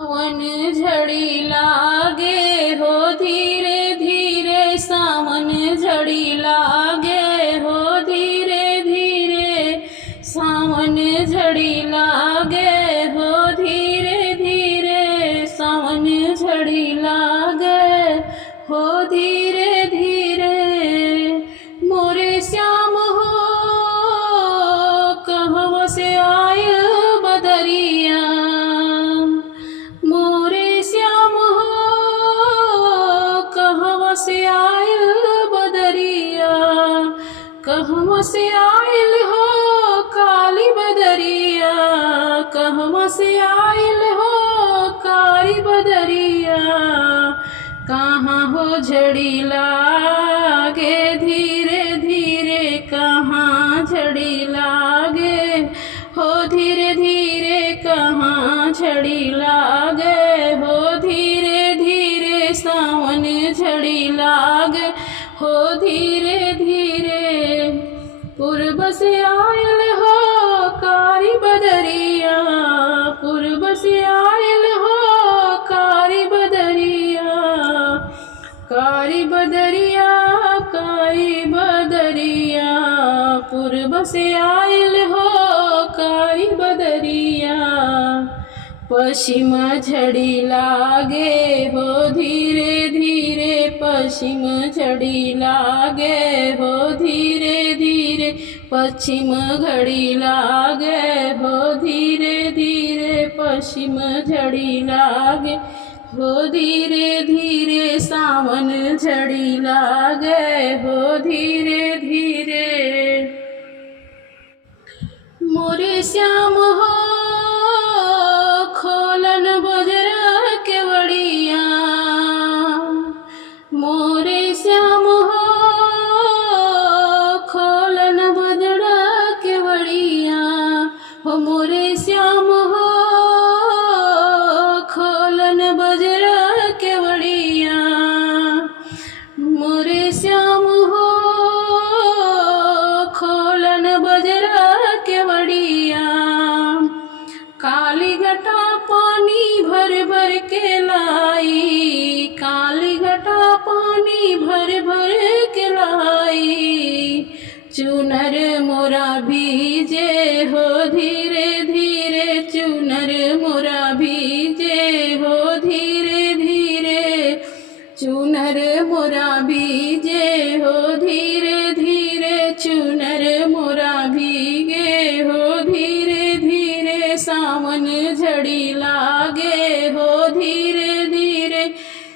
सावन झड़ी लागे हो धीरे धीरे, सावन झड़ी लागे हो धीरे धीरे, सावन झड़ी लागे हो धीरे धीरे, सावन झड़ी लागे हो धीरे धीरे। मोरे श्याम हो कहवा से आय बदरिया, मोरे श्याम हो कहवा से आयल बदरिया, कहवा से आयल हो काली बदरिया, कहवा से आयल हो काली बदरिया। कहाँ हो झड़ी लागे धीरे धीरे, कहाँ झड़ी लागे हो धीरे धीरे, कहाँ झड़ी लागे हो धीरे धीरे, सावन झड़ी लागे हो धीरे धीरे। पूर्व से आयल हो कारी बदरिया, पूर्व से आयल हो कारी बदरिया, कारी बदरिया, कारी बदरिया। पूर्व से आयल हो कारी बदरिया, पश्चिम झड़ी लागे हो धीरे धीरे, पश्चिम झड़ी लागे हो धीरे धीरे, पश्चिम घड़ी लागे हो धीरे धीरे, पश्चिम झड़ी लागे हो धीरे धीरे, सावन झड़ी लागे हो धीरे धीरे। मोरे श्याम हो खोलन बजरा केवड़िया, मोरे श्याम हो खोलन बजरा केवड़िया, हो मोरे श्याम हो खोलन बजरा केवड़िया, मोरे श्याम हो खोलन बजरा केवड़िया। काली घटा पानी भर भर के लाई, काली घटा पानी भर भर के लाई, चुनर मोरा भीजे हो धीरे धीरे, चुनर मोरा भीजे हो धीरे धीरे, चुनर मोरा भीजे हो धीरे धीरे, चुनर मोरा भीगे हो धीरे धीरे, सावन झड़ी लागे हो धीरे धीरे,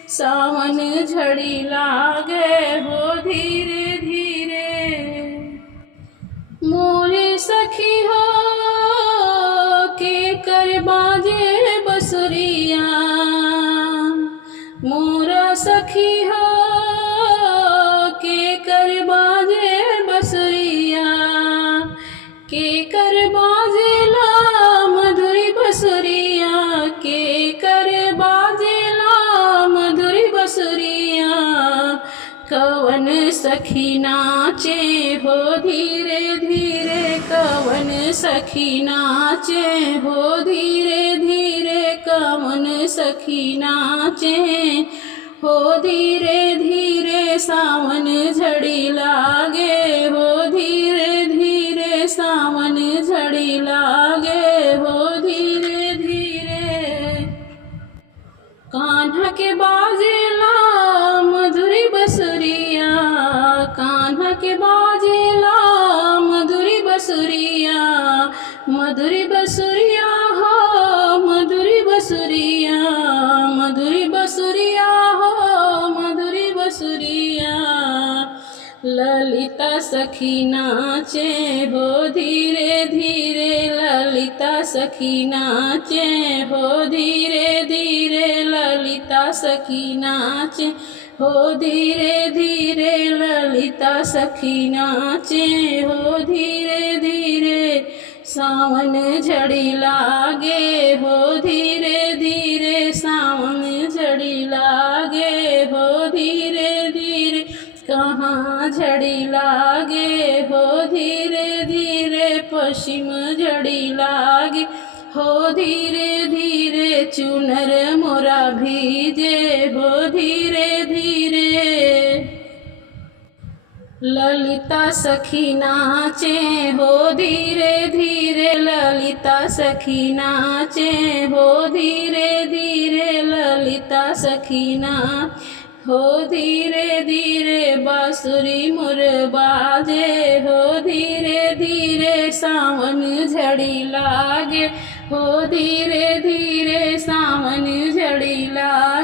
सावन झड़ी लागे हो धीरे धीरे। मोरे सखी हो के कर बाजे बसुरिया, मोरा सखी हो के कर बाजे बसुरिया, के कर बाजेला मधुरी बसुरिया, के कर बाजेला मधुरी बसुरिया। कवन सखी नाचे हो धीरे धीरे, कवन सखी नाचे हो धीरे धीरे, कवन सखी नाचे हो धीरे धीरे, सावन झड़ी लागे हो धीरे धीरे, सावन झड़ी लागे हो धीरे धीरे। कान्हा के बाजेला मधुरी बसुरिया, कान्हा के बाजेला मधुरी बसुरिया, मधुरी बसुरिया हो मधुरी बसुरिया, मधुरी बसुरिया हो मधुरी बसुरिया। ललिता सखी नाचे हो धीरे धीरे, ललिता सखी नाचे हो धीरे धीरे, ललिता सखी नाचे हो धीरे धीरे, ललिता सखी नाचे हो धीरे धीरे, सावन झड़ी लागे हो धीरे धीरे, सावन झड़ी लागे हो धीरे धीरे, कहाँ झड़ी लागे हो धीरे धीरे, पश्चिम झड़ी लागे हो धीरे धीरे चुनर मोरा भीजे हो धीरे धीरे ललिता सखी नाचे हो धीरे धीरे ललिता सखी नाचे हो धीरे धीरे ललिता सखी नाचे हो धीरे धीरे बांसुरी मोर बाजे हो धीरे धीरे सावन झड़ी लागे हो धीरे धीरे सावन झड़ी लागे।